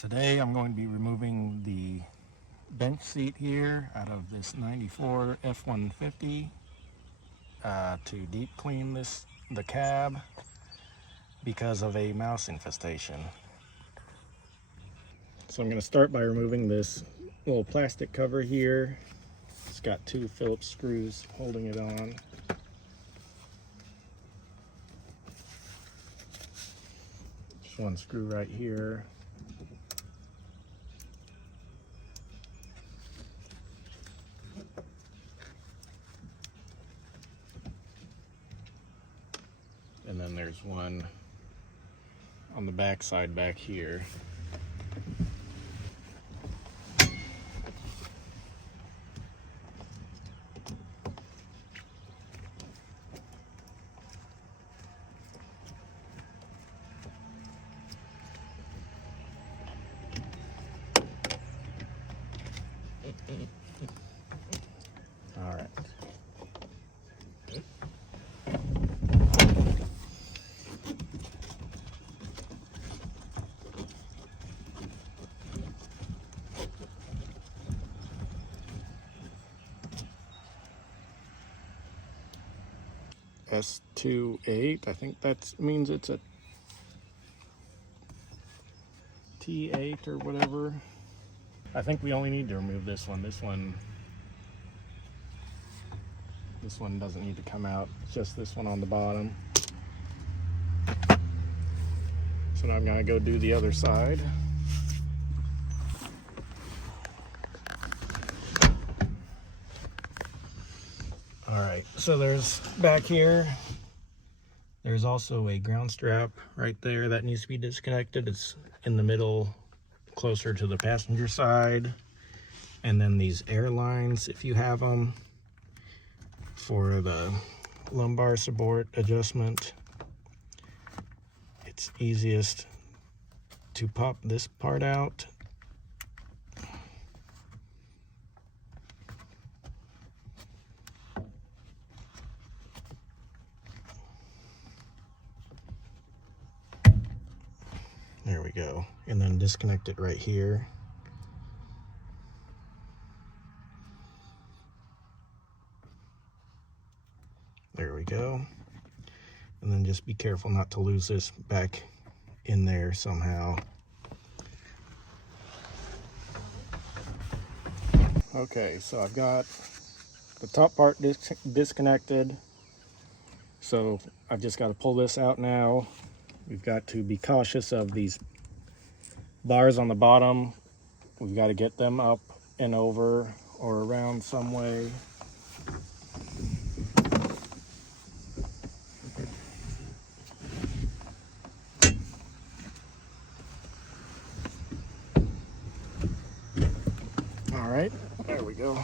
Today I'm going to be removing the bench seat here out of this 94 F150 to deep clean the cab because of a mouse infestation. So I'm going to start by removing this little plastic cover here. It's got two Phillips screws holding it on. Just one screw right here. And then there's one on the back side back here. All right. S28, I think that means it's a T8 or whatever. I think we only need to remove this one. This one doesn't need to come out. It's just this one on the bottom. So now I'm gonna go do the other side. All right, so there's back here, there's also a ground strap right there that needs to be disconnected. It's in the middle, closer to the passenger side. And then these air lines, if you have them, for the lumbar support adjustment. It's easiest to pop this part out. There we go. And then disconnect it right here. There we go. And then just be careful not to lose this back in there somehow. Okay, so I've got the top part disconnected. So I've just got to pull this out now. We've got to be cautious of these bars on the bottom. We've got to get them up and over or around some way. All right, there we go.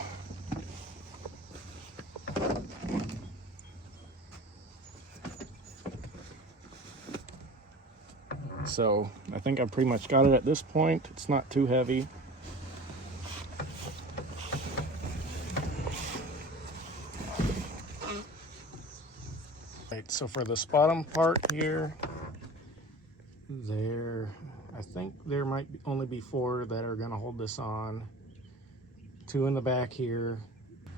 So I think I've pretty much got it at this point. It's not too heavy. Right, so for this bottom part here, I think there might only be 4 that are gonna hold this on. 2 in the back here.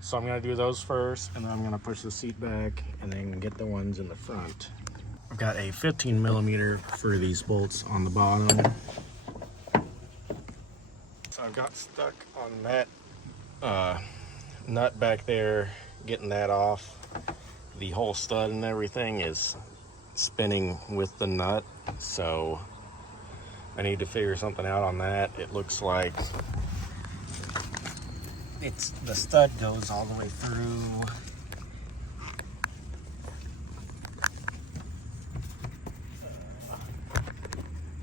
So I'm gonna do those first, and then I'm gonna push the seat back and then get the ones in the front. I've got a 15mm for these bolts on the bottom. So I've got stuck on that nut back there, getting that off. The whole stud and everything is spinning with the nut, so I need to figure something out on that. It looks like the stud goes all the way through.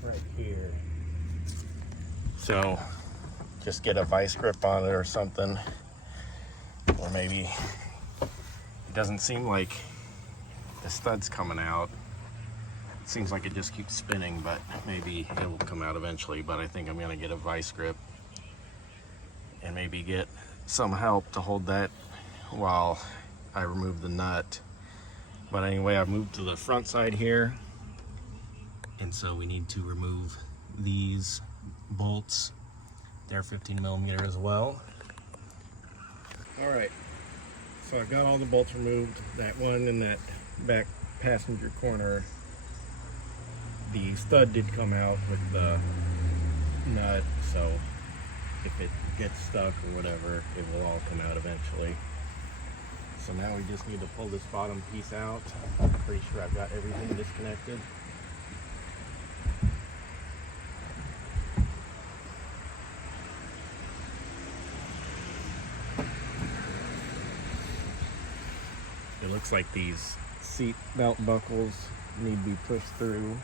Right here. So just get a vice grip on it or something. Or maybe it doesn't seem like the stud's coming out. It seems like it just keeps spinning, but maybe it will come out eventually. But I think I'm gonna get a vice grip and maybe get some help to hold that while I remove the nut. But anyway, I've moved to the front side here, and so we need to remove these bolts. They're 15mm as well. Alright, so I've got all the bolts removed. That one in that back passenger corner, the stud did come out with the nut, so if it gets stuck or whatever, it will all come out eventually. So now we just need to pull this bottom piece out. I'm pretty sure I've got everything disconnected. It looks like these seat belt buckles need to be pushed through.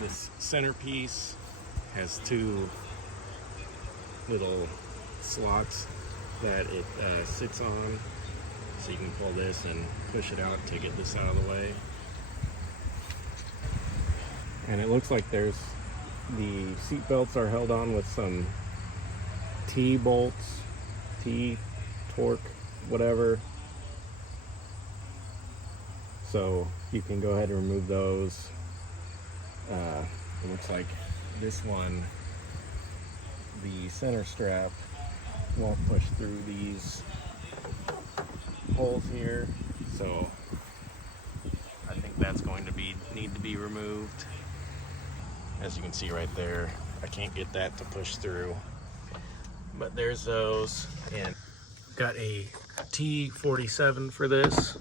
This centerpiece has two little slots that it sits on, so you can pull this and push it out to get this out of the way. And it looks like the seat belts are held on with some T-bolts, T-torque, whatever. So you can go ahead and remove those. It looks like this one, the center strap won't push through these holes here, so I think that's going to need to be removed. As you can see right there, I can't get that to push through, but there's those. And got a T47 for this.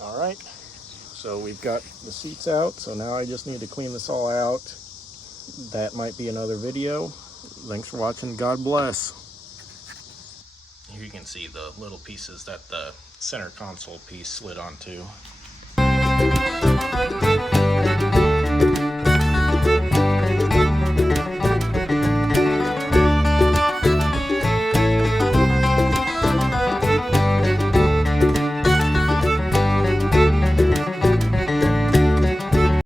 Alright, so we've got the seats out, so now I just need to clean this all out. That might be another video. Thanks for watching. God bless. Here you can see the little pieces that the center console piece slid onto.